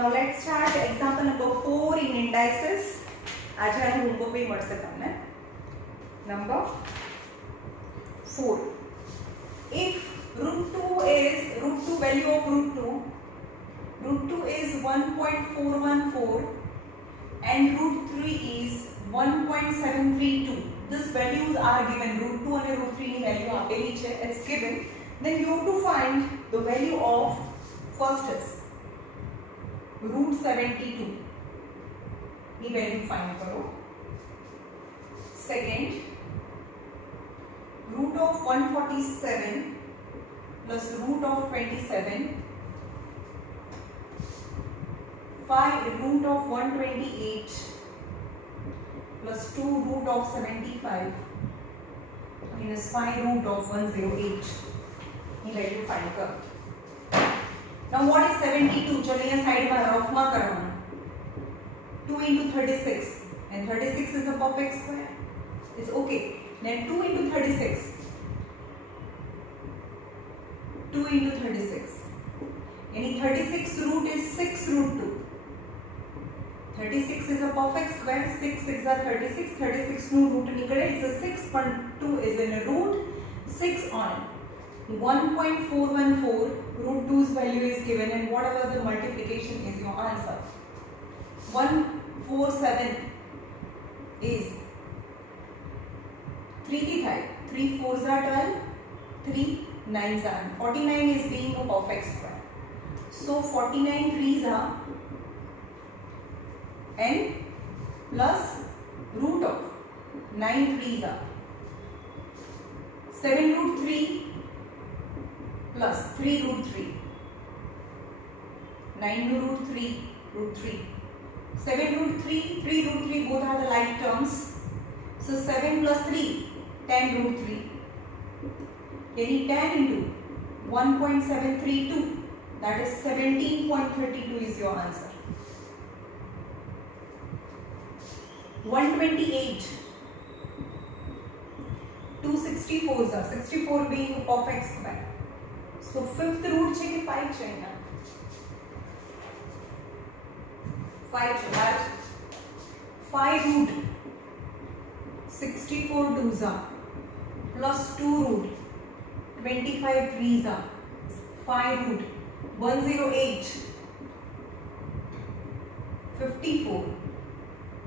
Now let's start example number 4 in indices. आज आने homework पे मर सकता है number 4. If root 2 value of root 2 is 1.414 and root 3 is 1.732. These values are given. Root 2 and root 3 value આપેલી છે. It's given. Then you have to find the value of first is root 72. ये value find करो. Second, root of 147 plus root of 27. 5 root of 128 plus 2 root of 75 minus 5 root of 108. ये value find करो. Now what is 72? चलो ये side में rough में करवाना. 2 into 36 and 36 is a perfect square. It's okay. Then 2 into 36. 2 into 36. यानी 36 root is 6 root 2. 36 is a perfect square. 6 6 are 36. 36 no root निकले. It's a 6 but 2 is in a root. 6 on 1.414. Root 2's value is given and whatever the multiplication is your answer. 147 is 3 3 4s are 12, 3 9s are 49 is being a perfect square. So 49 3s are n plus root of 9 3s are 7 root 3 plus 3 root 3. 9 root 3 root 3. 7 root 3, 3 root 3 both are the like terms. So 7 plus 3, 10 root 3. Yani 10 into 1.732, that is 17.32 is your answer. 128. 2 64s are 64 being a perfect square. So fifth root છે કે 5 છે અહીંયા 5 છે right 5 root 64 2s are plus 2 root 25 3s are 5 root 108 54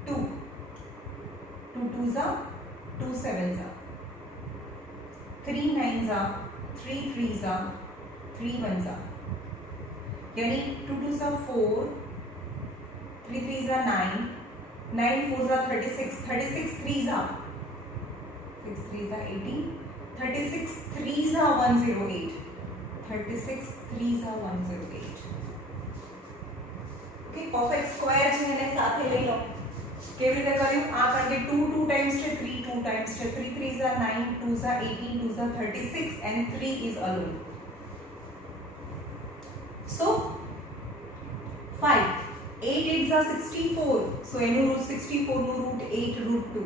2 2 2s are 2 7s are 3 9s are 3 3s are 3 1s are यानी 2 2s are 4 3 3s are 9 9 4s are 36 36 3s are 6 3s are 18 36 3s are 108 36 3s are 108 okay perfect square છે એને સાથે લઈ લો કેવી રીતે કર્યું આ કારણ કે 2 2 times છે 3 2 times છે 3 3s are 9 2s are 18 2s are 36 and 3 is alone. So 5 8 8s are 64 so any root 64 no root 8 root 2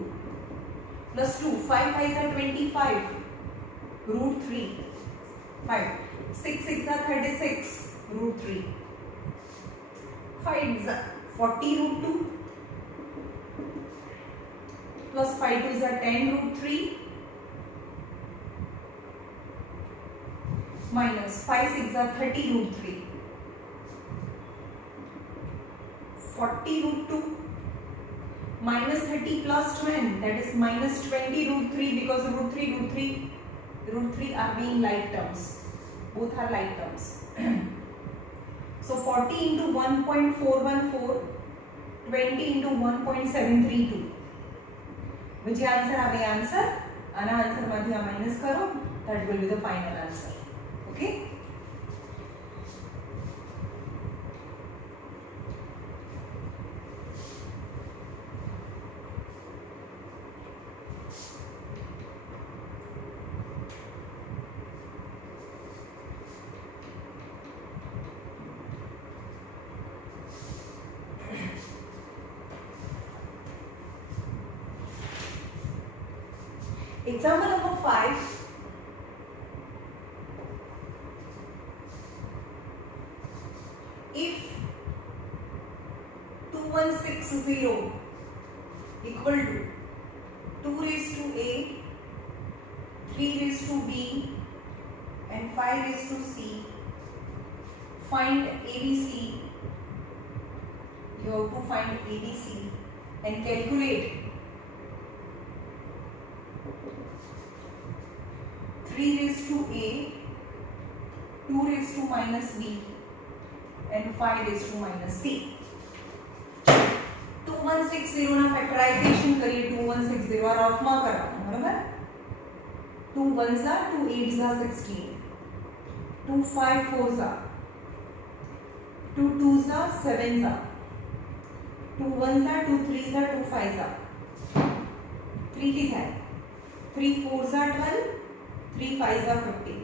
plus 2 5 5s are 25 root 3 5 6 6 are 36 root 3 5 is 40 root 2 plus 5 2s are 10 root 3 minus 5 6 are 30 root 3 40 root 2 minus 30 plus 10 that is minus 20 root 3 because root 3 are being like terms, both are like terms. So 40 into 1.414 20 into 1.732 which answer આવે answer આના answer માંથી આ minus કરો that will be the final answer. Okay. Example number 5. If 2160 equal to 2 raised to a, 3 raised to b and 5 raised to c. Find ABC. You have to find ABC and calculate 3 raised to a, 2 raised to minus b and 5 raised to minus c. 2160 ના ફેક્ટરાઇઝેશન કરીએ. 2160 આ રફમાં કરવાનું, બરાબર? 2 1s are 2 8s are 16, 2 5 4s are 2 2s are 7s are 2 1s are 2 3s are 2 5s are 3 થી થાય 3 4s are 12, 3 5s are 15,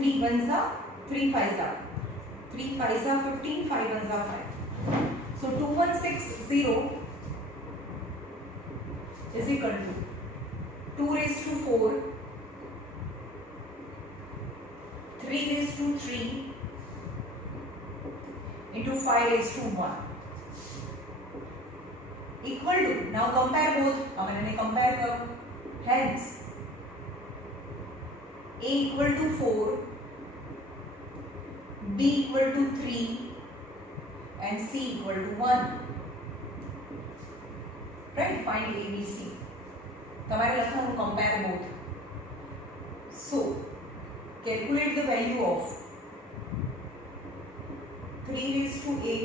3 1s are 3 5s are 3 5s are 15, 5 1s are 5. So 2160 is equal to 2 raised to 4, 3 raised to 3 into 5 raised to 1 equal to, now compare both. हमने compare करो. Hence a equal to 4, b equal to 3 and c equal to 1. Right? Find ABC. તમારે લખવાનું compare both. So calculate the value of 3 raised to a,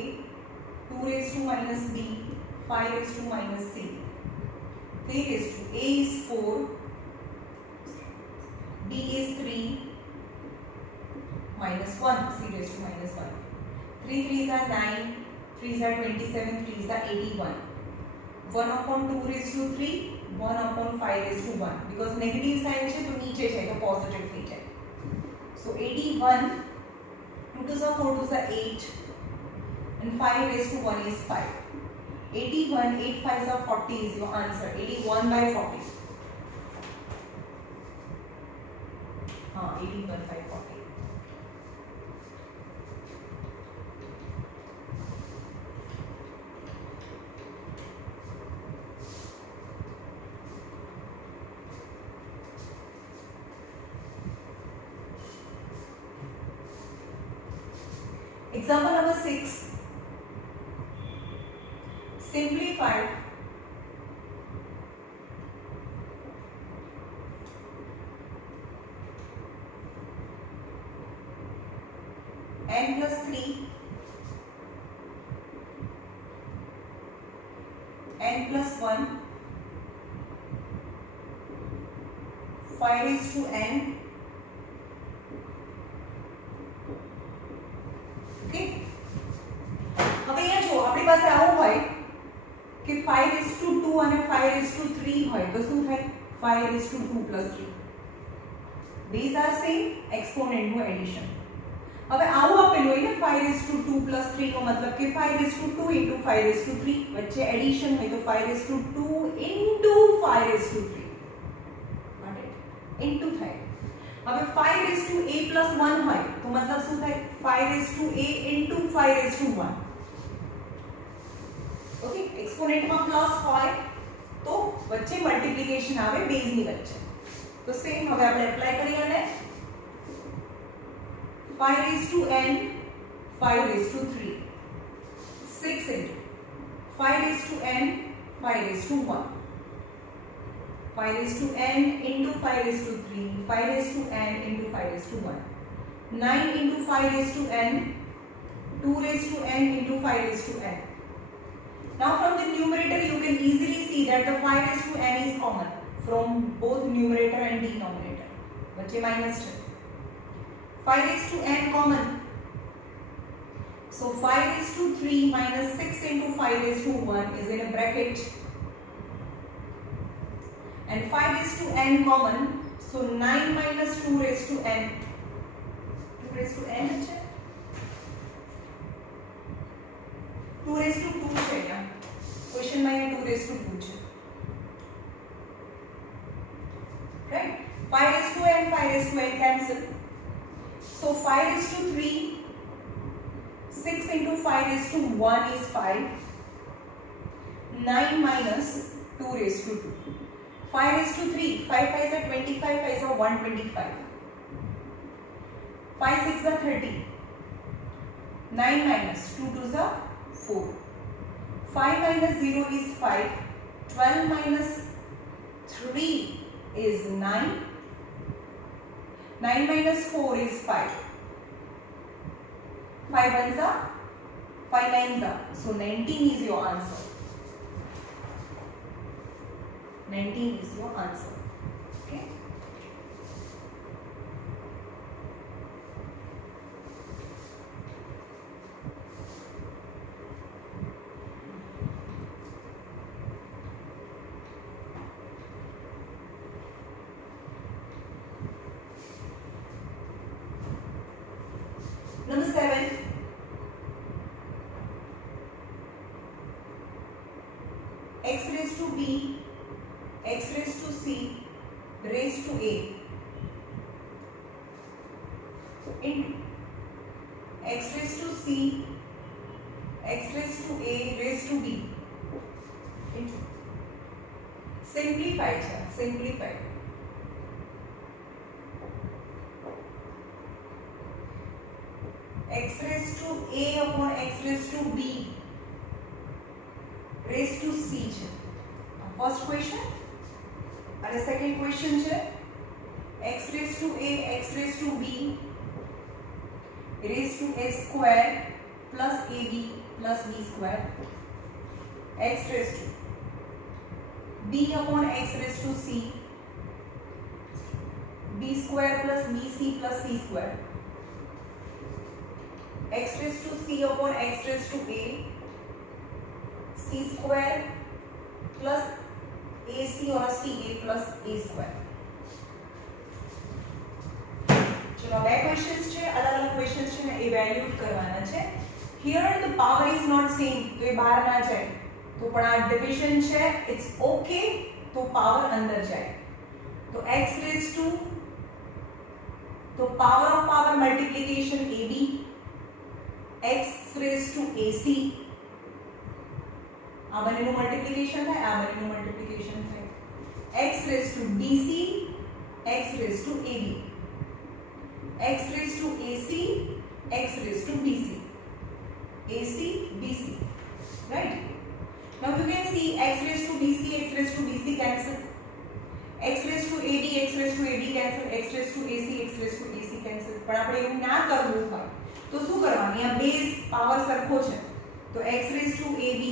2 raised to minus b, 5 raised to minus c. 3 raised to a is 4, b is 3, minus 1, c raised to minus 1. 3 3s are 9, 3s are 27, 3s are 81. 1 upon 2 raised to 3, 1 upon 5 raised to 1. Because negative sign है तो नीचे है तो positive feet है. So 81, 2 2s are 4, 2s are 8 and 5 raised to 1 is 5. 81, 8 5s are 40 is your answer. 81 by 40. 81 by 40. Example number 6. Simplify n plus 3 n plus 1 5 raised to n. Okay. હવે અહીંયા જો આપણી પાસે આવું હોય કે 5 raised to 2 અને 5 raised to 3 હોય તો શું થાય? 5 raised to 2 plus 3. These are same, exponent નું addition. હવે આવું આપેલું હોય ને 5 raised to 2 plus 3 નો મતલબ કે 5 raised to 2 into 5 raised to 3 વચ્ચે addition હોય તો 5 raised to 2 into 5 raised to 3 got it? into થાય. હવે 5 raised to a plus 1 હોય તો મતલબ શું થાય? 5 raised to a into 5 raised to 1. Okay, exponent માં પ્લસ હોય તો વચ્ચે મલ્ટીપ્લિકેશન આવે બેઝ ની વચ્ચે. તો સેમ હવે આપણે એપ્લાય કરીએ અને 5 raised to n, 5 raised to 3, 6 into 5 raised to n, 5 raised to 1, 5 raised to n into 5 raised to 3, 5 raised to n into 5 raised to 1, 9 into 5 raised to n, 2 raised to n into 5 raised to n. Now from the numerator you can easily see that the 5 raised to n is common from both numerator and denominator. बच्चे minus है. 5 raised to n common. So 5 raised to 3 minus 6 into 5 raised to 1 is in a bracket. And 5 raised to n common. So 9 minus 2 raised to n. 2 raised to n है. 2 raised to 2 है क्या? Question में 2 raised to 2 है. Right? 5 raised to n, 5 raised to n cancel. So 5 raised to 3 6 into 5 raised to 1 is 5. 9 minus 2 raised to 2. 5 raised to 3. 5 5 is 25. 5 is 125. 5 6 is 30. 9 minus 2 2 is 4. 5 minus 0 is 5. 12 minus 3 is 9. 9 minus 4 is 5. 5 ones are 5 nines are. So 19 is your answer. 19 is your answer. Okay. Number 7. X raised to B, x raised to C, raised to A into x raised to C, x raised to A, raised to B into simplified है, simplified. X raised to A upon x raised to B raised to C છે. First question અને second question છે x raised to A, x raised to B raised to A square plus AB plus B square x raised to B upon x raised to C B square plus BC plus C square x raised to C upon x raised to A C square plus AC और CA plus A square. चलो બે questions છે, अलग-अलग questions છે ને evaluate કરવાના છે. Here the power is not same, તો એ બહાર ના જાય. તો પણ આ ડિવિઝન છે, it's okay, તો પાવર અંદર જાય. તો x raised to તો power of power multiplication AB x raised to AC આ બંનેનું મલ્ટીપ્લિકેશન થાય, આ બંનેનું મલ્ટીપ્લિકેશન થાય. x raised to BC, x raised to AB, x raised to AC, x raised to BC, AC, BC, right? Now you can see x raised to BC, x raised to BC cancel, x raised to AD, x raised to AD cancel, x raised to AC, x raised to AC cancel. પણ આપણે એવું ના કરવું હોય તો શું કરવાનું? અહીંયા બેઝ પાવર સરખો છે તો x raised to AB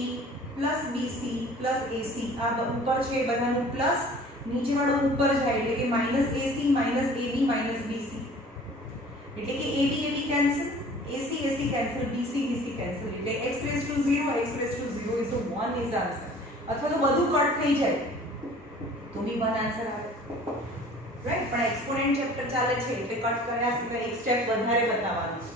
plus BC plus AC આ ઉપર છે એ બધાનું પ્લસ નીચે વાળો ઉપર જાય એટલે કે minus AC minus AB minus BC એટલે કે AB AB cancel AC AC cancel BC BC cancel એટલે x raised to 0 x raised to 0 is the 1 is the answer. અથવા તો બધું કટ થઈ જાય તો બી 1 આન્સર આવે, રાઈટ? પણ એક્સપોનેન્ટ ચેપ્ટર ચાલે છે એટલે કટ કર્યા સિવાય એક સ્ટેપ વધારે બતાવવાનું છે.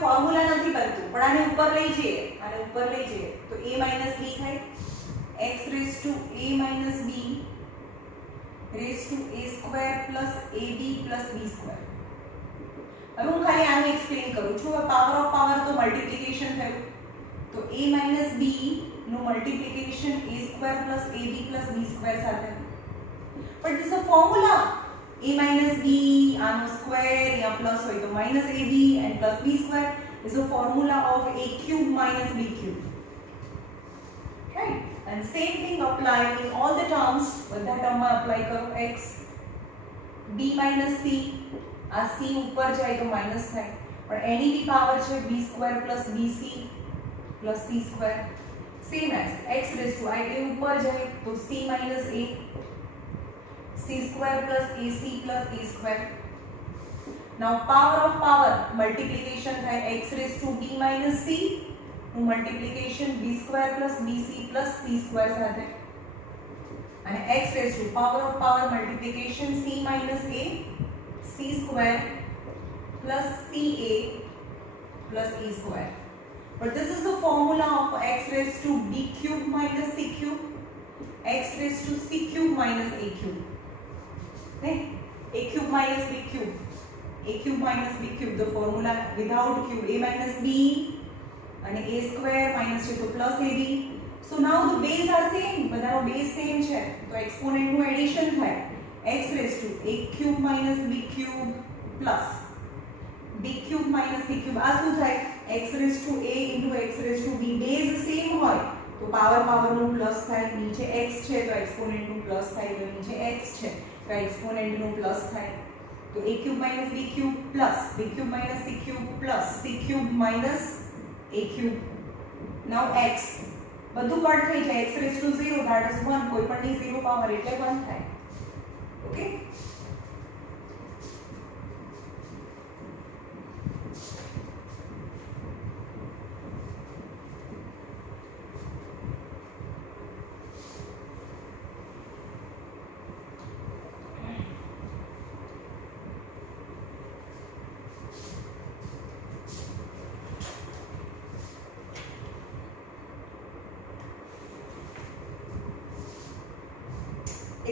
ફોર્મ્યુલા નથી બનતું પણ આને ઉપર લઈ જઈએ, આને ઉપર લઈ જઈએ તો a - b થાય x raised to a - b raised to a square plus ab plus b square. હવે હું ખાલી આને એક્સપ્લેન કરું છું. હવે પાવર ઓફ પાવર તો મલ્ટીપ્લિકેશન થયું તો a - b નું multiplication a square plus ab plus b square સાથે. But this a formula a - b આનો સ્ક્વેર या પ્લસ હોય તો -ab and plus b square is a formula of a cube minus b cube, right? And same thing apply in all the terms. બધા ટર્મમાં apply કરો x b minus c આ c ઉપર જાય તો માઈનસ થાય પણ એની બી પાવર છે b square plus bc plus c square same as x raised to a ઉપર જાય તો c minus a c square plus ac plus a square. Now power of power multiplication થાય x raised to b minus c નું multiplication b square plus bc plus c square સાથે અને x raised to power of power multiplication c minus a c square plus ca plus a square. but this is the formula of x raised to b cube minus c cube, x raised to c cube minus a cube. Right? A cube minus b cube, a cube minus b cube, the formula without cube, a minus b and a square minus છે તો plus ab. So now the base are same, બધાનો base same છે તો exponent નું addition થાય, x raised to a cube minus b cube plus b cube minus c cube. આ શું થાય, x raised to a into x raised to b, base same હોય તો પાવર નું પ્લસ થાય, નીચે x છે તો exponent નું પ્લસ થાય, તો નીચે x છે તો exponent નું પ્લસ થાય. તો a cube minus b cube plus b cube minus c cube plus c cube minus a cube. Now x બધું કટ થઈ જાય, x raised to 0 that is 1, કોઈ પણ ની 0 પાવર એટલે 1 થાય. Okay,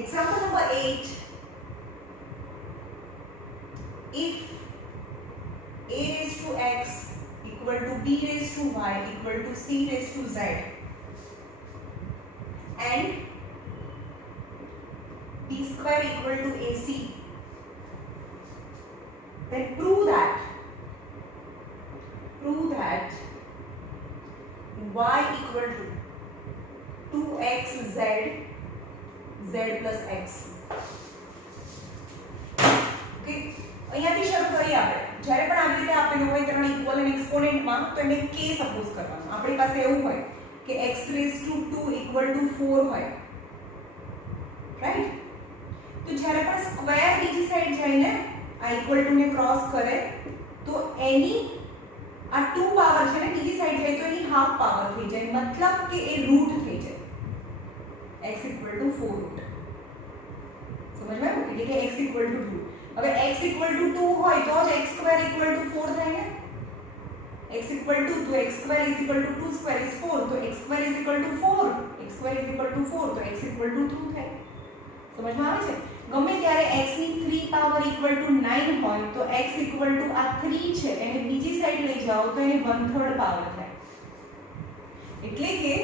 example number 8. If a raised to x equal to b raised to y equal to c raised to z and b square equal to ac, then prove that y equal to 2xz z plus x. Okay, અહીંયાથી શરૂ કરીએ આપણે. જ્યારે પણ આવી રીતે આપેલું હોય ત્રણ ઇક્વલ અને એક્સપોનેન્ટમાં તો એને k સપોઝ કરવાનું. આપણી પાસે એવું હોય કે x raised to 2 equal to 4 હોય, રાઈટ? તો જ્યારે પણ સ્ક્વેર બીજી સાઈડ જઈને આ ઇક્વલ ટુ ને ક્રોસ કરે તો એની આ 2 પાવર છે ને બીજી સાઈડ જાય તો એની હાફ પાવર થઈ જાય, મતલબ કે એ રૂટ થઈ જાય x equal to 4 root. સમજવાયું? એટલે કે x equal to 2. હવે x equal to 2 હોય તો જ x square equal to 4 થાય ને. x equal to તો x square is equal to 2 square is 4, તો x square is equal to 4, x square is equal to 4, તો x equal to 2 થાય. સમજમાં આવે છે? ગમે ત્યારે x ની 3 પાવર equal to 9 હોય તો x equal to આ 3 છે એને બીજી સાઈડ લઈ જાઓ તો એને 1/3 પાવર થાય. એટલે કે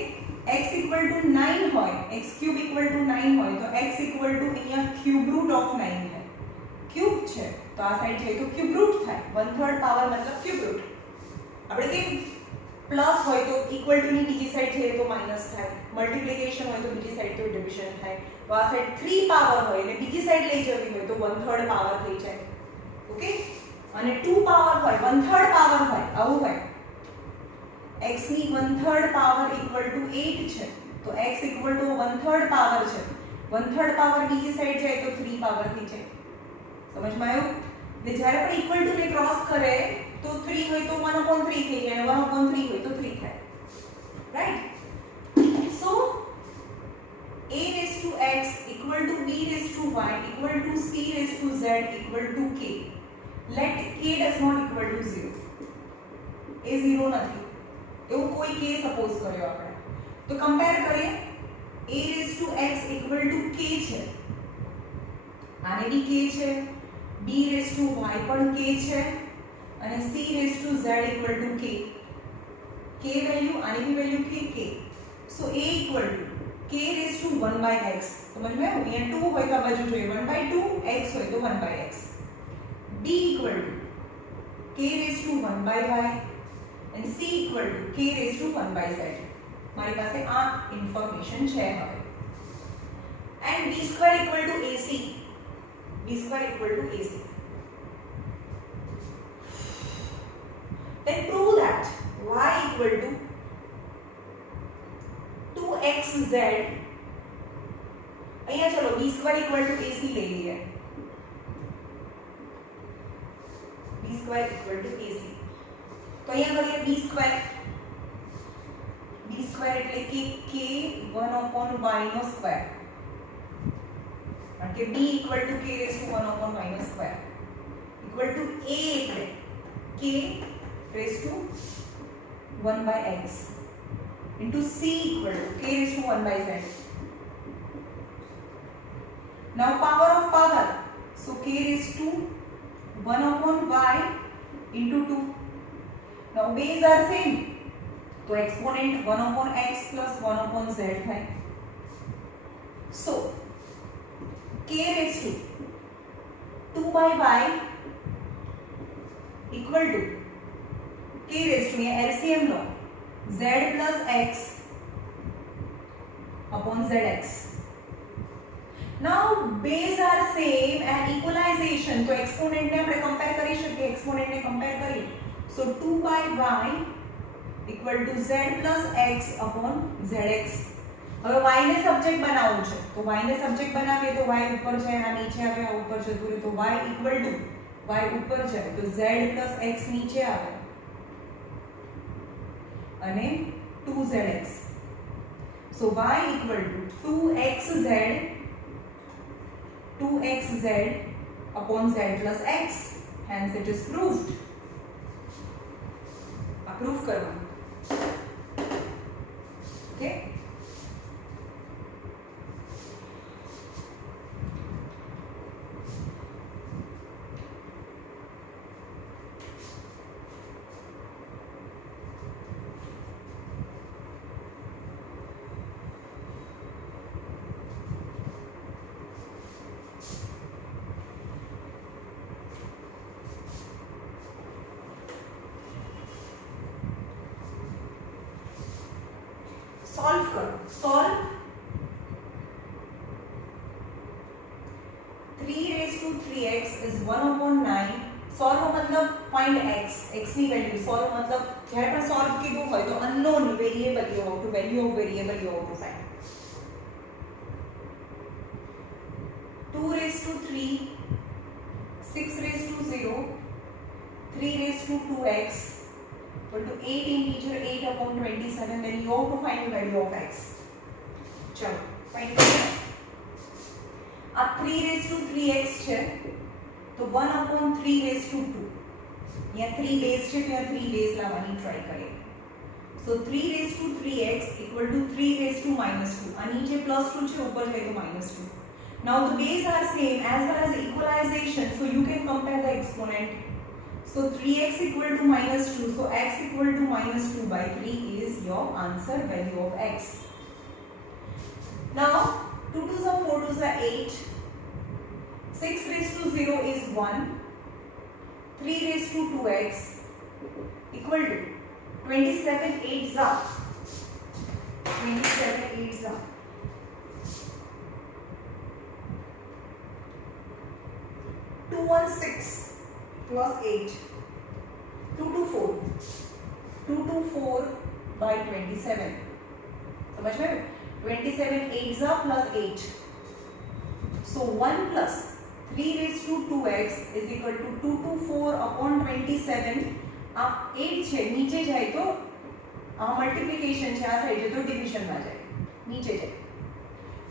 x equal to 9 હોય, x cube equal to 9 હોય તો x equal to અહીંયા cube root of 9 થાય. ક્યુબ છે તો આ સાઈડ જાય તો ક્યુબ રૂટ થાય, 1/3 પાવર મતલબ ક્યુબ રૂટ. આપણે કે પ્લસ હોય તો ઇક્વલ ટુ ની બીજી સાઈડ જઈએ તો માઈનસ થાય, મલ્ટીપ્લિકેશન હોય તો બીજી સાઈડ તો ડિવિઝન થાય. તો આ સાઈડ 3 પાવર હોય અને બીજી સાઈડ લઈ જવી હોય તો 1/3 પાવર થઈ જાય. ઓકે, અને 2 પાવર હોય 1/3 પાવર હોય, આવું હોય x ની 1/3 પાવર equal to 8 છે તો x equal to 1/3 પાવર છે, 1/3 પાવર બીજી સાઈડ જાય તો 3 પાવર થઈ જાય. સમજમાં આવ્યું? એટલે જ્યારે પણ ઇક્વલ ટુ ને ક્રોસ કરે તો 3 હોય તો 1/3 થઈ જાય, 1/3 હોય તો 3 થાય, right? So a raised to x equal to b raised to y equal to c raised to z equal to k. Let k does not equal to 0. એ 0 નથી એવું કોઈ k સપોઝ કર્યો આપણે તો કમ્પેર કરીએ. a raised to x equal to k છે, આને બી k છે, b raised to y પણ k છે અને c raised to z equal to k. k value આની B value k. So a equal to k raised to 1/x. સમજમાં આવ્યું? અહીંયા 2 હોય તો આ બાજુ જોઈએ 1/2, x હોય તો 1/x. b equal to k raised to 1/y and c equal to k raised to 1/z. મારી પાસે આ ઇન્ફોર્મેશન છે હવે. and b square equal to ac, b square equal to ac. Then prove that y equal to 2xz. અહીંયા ચલો b square equal to ac લઈ લઈએ. b square equal to ac. તો અહીંયા કરીએ b square. b square એટલે કે k 1/y નો સ્ક્વેર. કારણ કે b equal to k raised to 1/y નો સ્ક્વેર equal to a એટલે k raised to 1 by x into c equal to k raised to 1 by z. Now power of power, so k raised to 1 upon y into 2. Now base are same, तो exponent 1 upon x plus 1 upon z है. So k raised to 2 by y equal to k raised to, ये LCM low, z plus x upon zx. Now base are same and equalization, तो exponent ने આપણે compare કરી શકીએ, exponent ને compare કરી, so 2 by y equal to z plus x upon zx. હવે y ને સબ્જેક્ટ બનાવવું છે, તો y ને સબ્જેક્ટ બનાવીએ તો y ઉપર જાય, આ નીચે આવે, આ ઉપર જતું રહે, તો y equal to y ઉપર જાય તો z plus x નીચે આવે અને 2zx. So y equal to 2xz upon z plus x. Hence it is proved. Proof करवाना. Okay. सॉल्व करो. Solve 3 raised to 3x is 1 upon 9. Solve मतलब find x, x ની વેલ્યુ. सॉल्व मतलब જ્યારે પણ સોલ્વ કીધું હોય તો unknown variable you have to value of variable you have to find. 2 raised to 3, 6 raised to 0, 3 raised to 2x equal to 8 integer 8 upon 27. Then you have to find the value of x. चलो find करें. अब 3 raised to 3x છે તો 1 upon 3 raised to 2. यहाँ 3 base છે તો यहाँ 3 base લાવવાની ટ્રાય કરીએ. So 3 raised to 3x equal to 3 raised to minus 2. આ નીચે plus 2 છે, ઉપર જાય તો minus 2. Now the base are same as well as equalization, so you can compare the exponent. So 3x equal to minus 2, so x equal to minus 2 by 3 is your answer value of x. Now 2 2s are 4 2s are 8, 6 raised to 0 is 1, 3 raised to 2x equal to 27 8s are 27 8s are 216 plus 8, 2 to 4 by 27. समझ में? 27 8s are plus 8. So 1 plus 3 raised to 2x is equal to 2 to 4 upon 27. આ 8 છે, નીચે જાય તો આ multiplication છે, આ સાઈડ જાય તો ડિવિઝન માં જાય, નીચે જાય.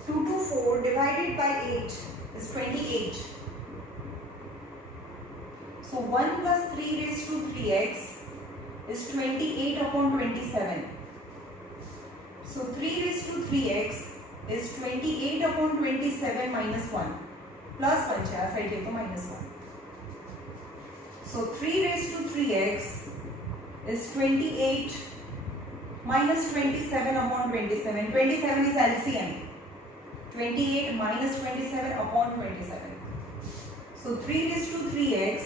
2 to 4 divided by 8 is 28. So 1 plus 3 raised to 3x is 28 upon 27. So 3 raised to 3x is 28 upon 27 minus 1. Plus 1 છે, આ સાઈડ જાય તો minus 1. So 3 raised to 3x is 28 minus 27 upon 27. 27 is LCM. 28 minus 27 upon 27. So 3 raised to 3x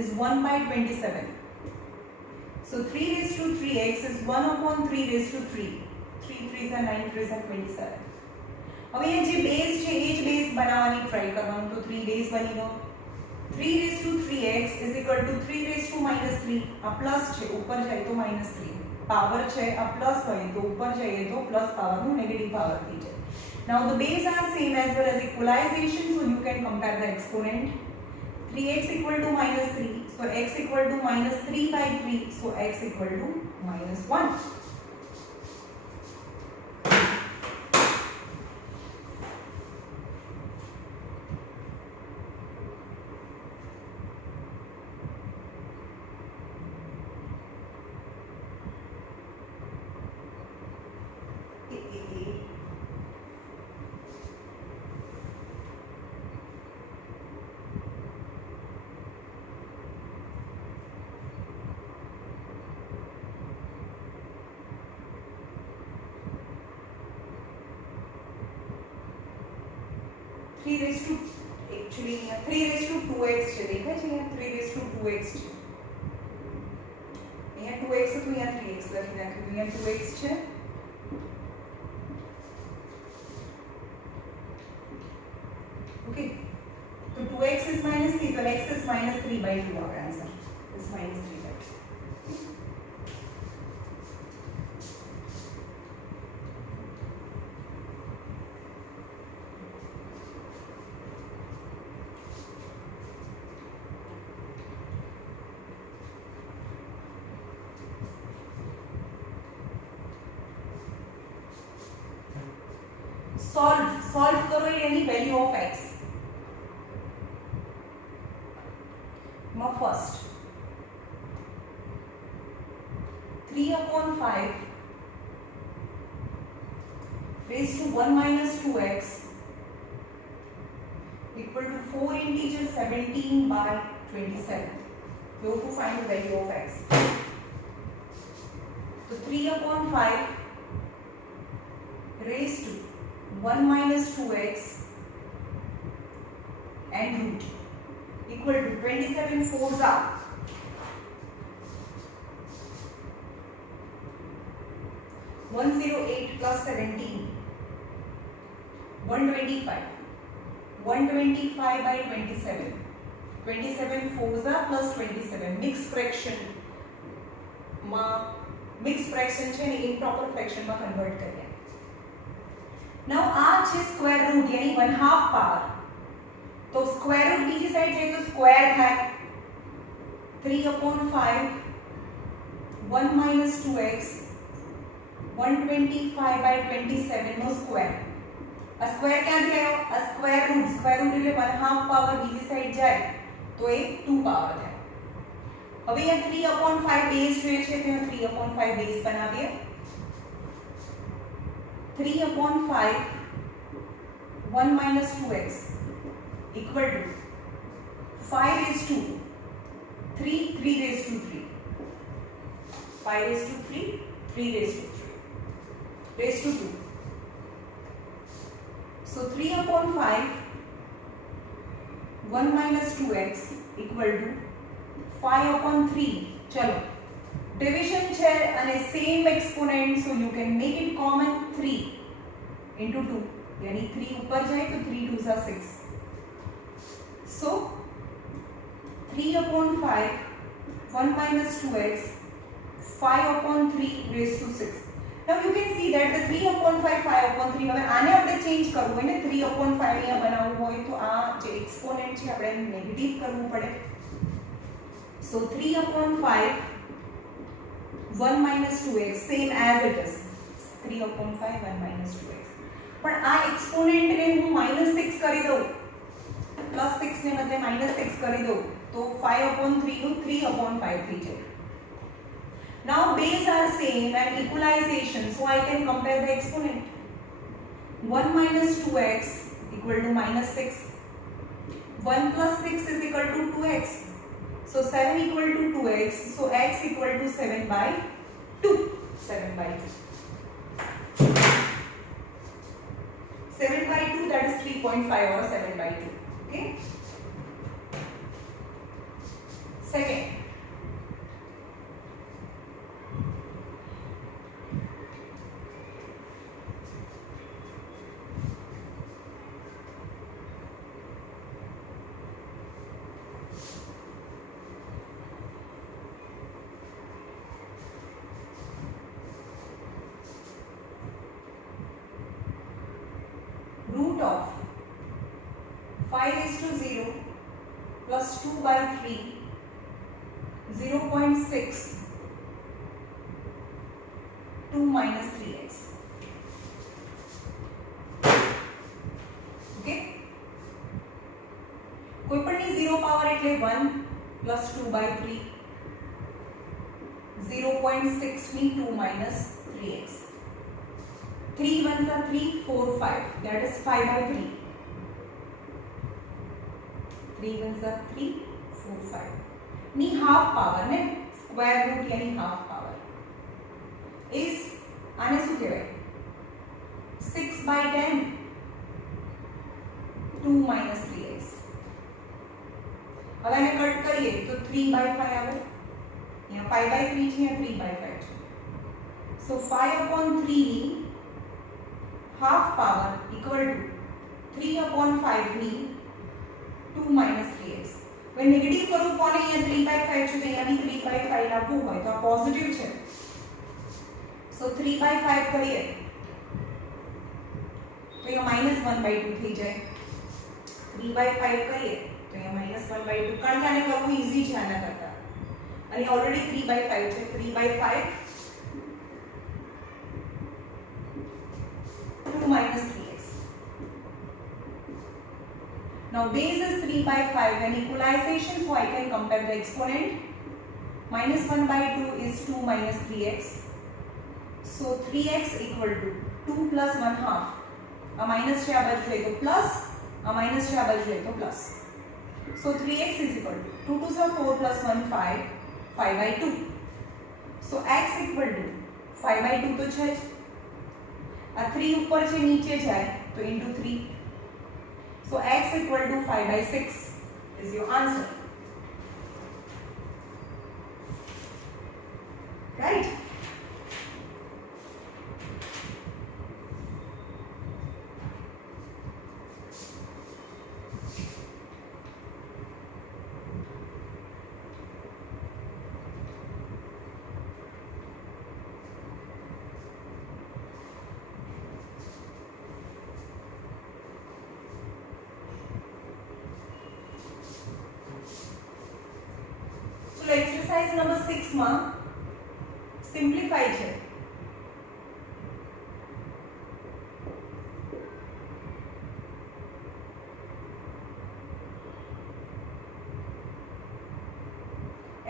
is 1 by 27. So 3 raised to 3x is 1 upon 3 raised to 3. 3 3s are 9 3s are 27. હવે એ જે base છે એ જ base બનાવવાની try કરવાનું, તો 3 base બની ગયો. 3 raised to 3x is equal to 3 raised to minus 3. આ પ્લસ છે, ઉપર જાય તો minus 3. પાવર છે, આ પ્લસ હોય તો ઉપર જઈએ તો પ્લસ પાવરનું નેગેટિવ પાવર થઈ જાય. Now the base are same as well as equalization, so you can compare the exponent. 3x equal to minus 3, so x equal to minus 3 by 3, so x equal to minus 1. 3 raise to actually 3 raise to 2x છે, દેખાય છે અહીંયા 3 raise to 2x છે, અહીંયા 2x હતું, અહીંયા 3x લખી નાખ્યું, અહીંયા 2x છે. ओके, तो 2x is minus 3, तो x is minus 3/2 our answer is minus 3/2. Solve करो यानी value of x. First 3/5 raised to 1 minus 2x equal to 4 integer 17/27. You have to find the value of x. So 3/5 raised to 1 minus 2x and root equal to 27 4s are 108 plus 17 125 125/27 27 4s are plus 27 mixed fraction છે ને improper fraction માં convert કરીએ. Now આ છે square root यानी 1/2 power, तो square root बीजी side जाए तो स्क्वायर થાય 3/5 1 minus 2x 125/27 નો સ્ક્વેર. આ સ્ક્વેર ક્યાંથી આવ્યો? આ સ્ક્વેર રૂટ એટલે 1/2 પાવર બીજી સાઈડ જાય તો એ 2 પાવર થાય. હવે અહીંયા 3/5 બેઝ જોઈએ છે, તો 3/5 બેઝ બનાવીએ. 3/5 1 minus 2x equal to 5 raised to 3 3 raised to 3 5 raised to 3 3 raised to 3 raised to 2. So 3/5 1 minus 2x equal to 5/3. चलो डिविजन છે અને same exponent, so you can make it common 3 into 2 यानी 3 ऊपर जाए तो 3 2s are 6. So 3/5 1 minus 2x 5/3 raised to 6. Now you can see that the 3/5 5/3 હવે આને આપણે ચેન્જ કરવું હોય ને 3/5 અહીંયા બનાવવું હોય તો આ જે એક્સપોનેન્ટ છે આપણે નેગેટિવ કરવું પડે. So 3/5 1 minus 2x same as it is 3/5 1 minus 2x. પણ આ એક્સપોનેન્ટને હું -6 કરી દઉં, +6 ને બદલે -6 કરી દઉં તો 5/3 નું 3/5 થઈ જાય. Now base are same and equalization, so I can compare the exponent. 1 minus 2x equal to -6. 1 plus 6 is equal to 2x. So 7 equal to 2x, so x equal to 7/2. 7/2. 7/2, that is 3.5 or 7/2. Okay. Second, root of 5 raised to 0 plus 2/3 0.6 2 minus 3x. Okay, કોઈપણની 0 power એટલે 1 plus 2/3 0.6 ની 2 minus 3x. 3 ones are 3 4 5, that is 5/3. 3 ones are 3 4 5 ની half power ને square root यानी half power is આને શું કહેવાય 6/10. 2 minus 3x. હવે આને કટ કરીએ તો 3/5 આવે. અહીંયા 5/3 છે, અહીંયા 3/5 છે. So 5/3 half power equal to 3/5 ની 2 minus 3x. હવે નેગેટિવ કરું કોને, અહીંયા 3/5 છે તો અહીંયા બી 3/5 લાવવું હોય તો આ પોઝિટિવ છે. So 3/5 કરીએ તો અહીંયા -1/2 થઈ જાય. 3/5 કરીએ તો અહીંયા -1/2. કારણ કે આને કરવું ઈઝી છે આના કરતા, અને ઓલરેડી 3/5 છે. 3/5 2 minus 3x. Now base is 3/5 and equalization, so I can compare the exponent. -1/2 is 2 minus 3x. So 3x equal to 2 plus 1/2. A minus છે આ બાજુ જાય તો પ્લસ, a minus છે આ બાજુ જાય તો plus. So 3x is equal to 2 2 is 4 plus 1 5, 5/2. So x equal to 5/2 તો છે જ. આ 3 ઉપર છે નીચે જાય તો into 3. So x equal to 5/6 is your answer. Right? Exercise number 6 માં સિમ્પ્લિફાઈ છે.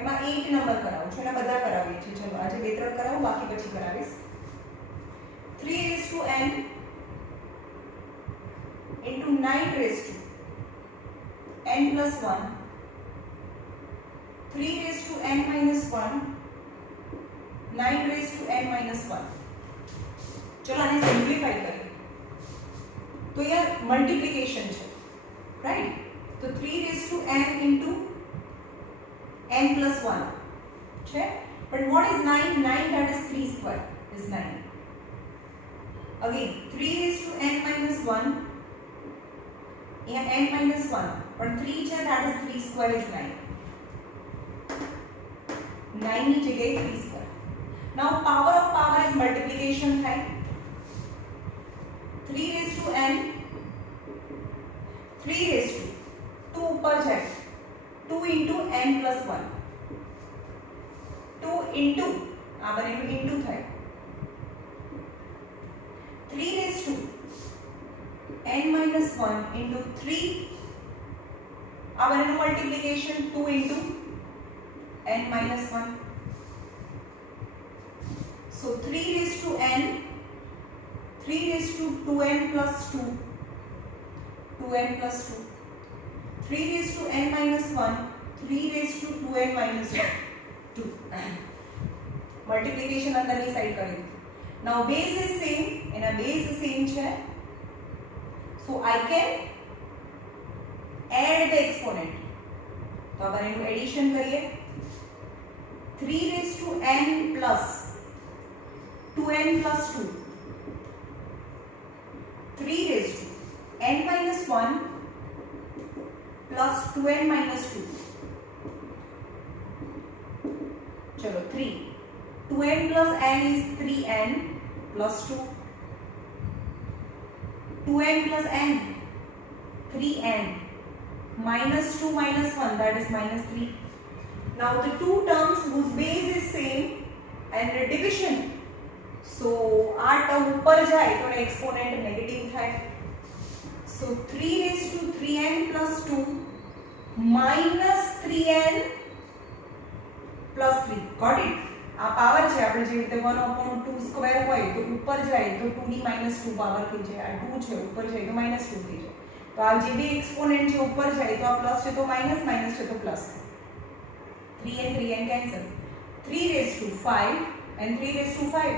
એમાં 8 નંબર કરાવું છું, એના બધા કરાવીએ છીએ. ચલો આજે 2-3 કરાવું, બાકી પછી કરાવીશ. 3 raised to n into 9 raised to n plus 1, 3 raised to n minus 1, 9 raised to n minus 1. चलो आने सिंप्लीफाई करें तो यार मल्टीप्लिकेशन है, राइट? तो 3 raised to n into n plus 1 है. But what is 9? 9 that is 3 square is 9. Again 3 raised to n minus 1, यहाँ n minus 1, but 3 है that is 3 square is 9. 9 ની જગ્યાએ 3 square. Now power of power is multiplication થાય. 3 raised to n, 3 raised to 2 ઉપર જાય 2 into n plus 1, 2 into આ બનેનું into થાય 3 raised to n minus 1 into 3 આ બનેનું multiplication 2 into n minus 1. So 3 raised to n, 3 raised to 2n plus 2, 2n plus 2. 3 raised to n minus 1, 3 raised to 2n minus 2. Multiplication અંદરની side કરી. Now base is same, and a base is same છે. So I can add the exponent. તો આપણે એનું addition કરીએ. 3 raised to n plus 2n plus 2, 3 raised to n minus 1 plus 2n minus 2. चलो 3, 2n plus n is 3n plus 2, 2n plus n 3n minus 2 minus 1 that is minus 3. Now the two terms whose base is same and the division, so આ term ઉપર જાય તો exponent negative થાય. So 3 raised to 3n plus 2 minus 3n plus 3. Got it? આ power છે આપણે જે રીતે 1/2 સ્ક્વેર હોય તો ઉપર જાય તો 2 ની -2 પાવર થઈ જાય. આ 2 છે ઉપર જાય તો -2 થઈ જાય. તો આ જે બી એક્સપોનેન્ટ છે ઉપર જાય તો આ પ્લસ છે તો માઈનસ, માઈનસ છે તો plus. 3n cancel. 3 raised to 5 and 3 raised to 5.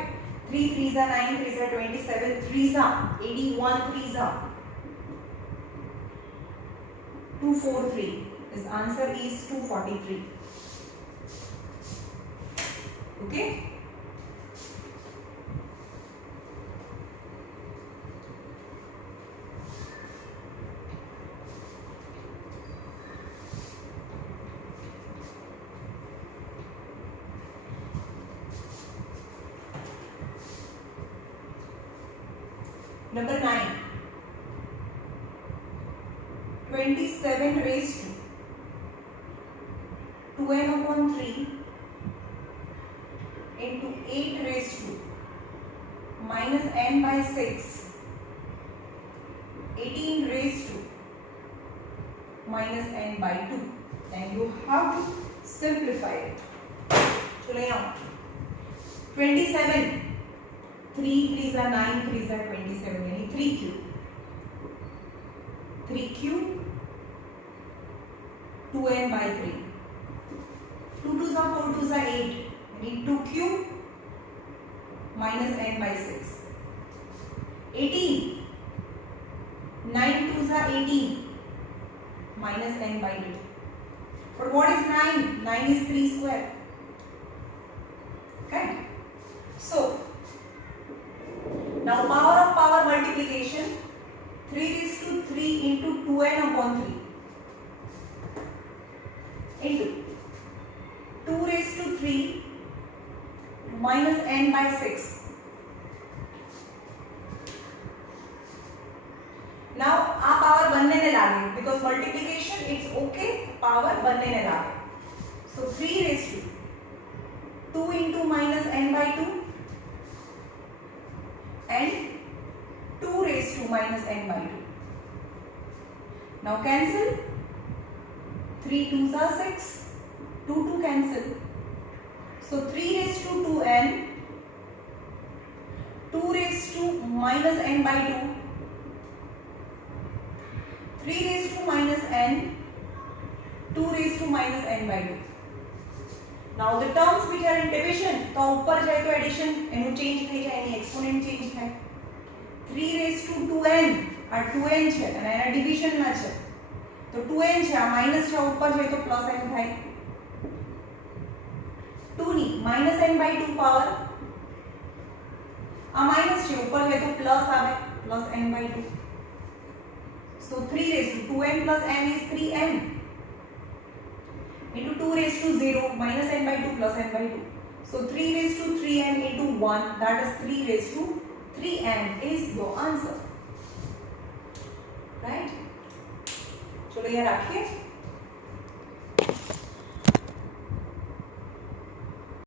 3 3s are 9, 3s are 27, 3s are 81, 3s are 243. His answer is 243. Okay. Number 9. 27 raised to 2n/3 into 8 raised to minus n/6, 18 raised to minus n/2, and you have to simplify it. चलो यहाँ 27, 3 3s are 9, 3s are 27, यानी 3 cube 2n/3, 2 2s are 4, 2s are 8, यानी 2 cube minus n/6, 18, 9 2s are 18 minus n/2. But what is 9? 9 is 3 square. Okay. So now power of power multiplication, 3 raised to 3 into 2n/3 into 2 raised to 3 minus n/6. Now આ power બંનેને લાગે because multiplication it's okay, power બંનેને લાગે. So 3 raised to 2 into minus n/2 and 2 raised to minus n/2. Now cancel. 3 2s are 6, 2 2 cancel. So 3 raised to 2n, 2 raised to minus n/2, 3 raised to minus n, 2 raised to minus n/2. Now the terms which are in division, तो ऊपर जाए तो addition एनु change થઈ જાય, એની exponent change થાય. 3 raised to 2n આ 2n છે અને એના division માં છે, તો 2n છે આ માઈનસ છે, ઉપર જાય તો પ્લસ n થાય. 2 ની minus n/2 પાવર આ માઈનસ છે, ઉપર જાય તો પ્લસ આવે, plus n/2. So 3 raised to 2n plus n is 3n into 2 raised to 0 minus n/2 plus n/2. So 3 raised to 3n into 1, that is 3 raised to 3n is your answer. Right? चलो ये रखिए.